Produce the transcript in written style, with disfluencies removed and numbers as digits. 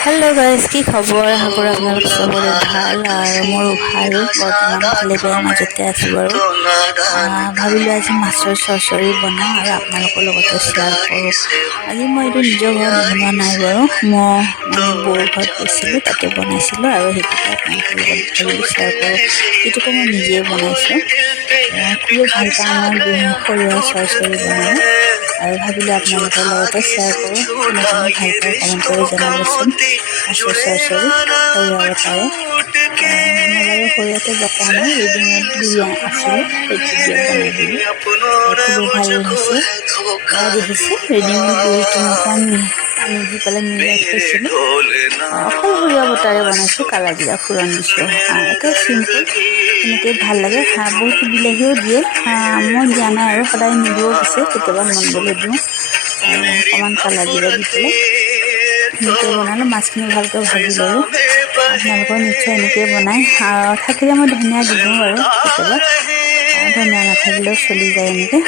Hello guys की खबर आशा करी सबरे ভাল और मोरो ভাল बर्तमान भाले बेया मजते आছো बारू भाविलो आज माछर चरचरी बनाओ और आपनालोকৰ লগতে शेयर करो। আজি মই এটো নিজৰ ঘৰত বনোৱা নাই বাৰু মই মানে বৌৰ ঘৰত গৈছিলো তাতে বনাইছিলো আৰু হেতুকে আপোনালোকৰ লগত शेयर কৰো। এটো মই নিজে বনাইছো খুব ভাল পাওঁ মই সৰিয়হ চৰচৰি বনাই আৰু ভাবিলো আপোনালোকৰ লগতে शेयर কৰো। কোনে কোনে ভাল পায় কমেন্ট কৰি জনাবচোন। মাছৰ চৰচৰি সৰিয়হ তাৰে মই বাৰু সৰিয়হটো বটা নাই ৰেডিমেড বিয়া আছিলে সেইটো দিয়ে বনাই দিলো খুব ভাল হৈছে। দেখিছে ৰেডিমেড বিয়াটো অকণ পানী দি পেলাই মিলাই থৈছিলো অকল সৰিয়হ বটাৰে বনাইছো কালা জিৰা ফুৰণ দিছো একে চিম্পল এনেকৈ ভাল লাগে বহুত বিলাহীও দিয়ে মই দিয়া নাই আৰু সদায় নিদিও পিছে কেতিয়াবা মন গ'লে দিওঁ অকণমান কালা জিৰা দি পেলাই এনেকৈ বনালো। মাছখিনি ভালকৈ ভাজি ল'লোঁ। আপোনালোকৰ নিশ্চয় এনেকৈ বনাই থাকিলে মই ধনিয়া দি দিওঁ বাৰু কেতিয়াবা ধনিয়া নাথাকিলেও চলি যায় এনেকৈ।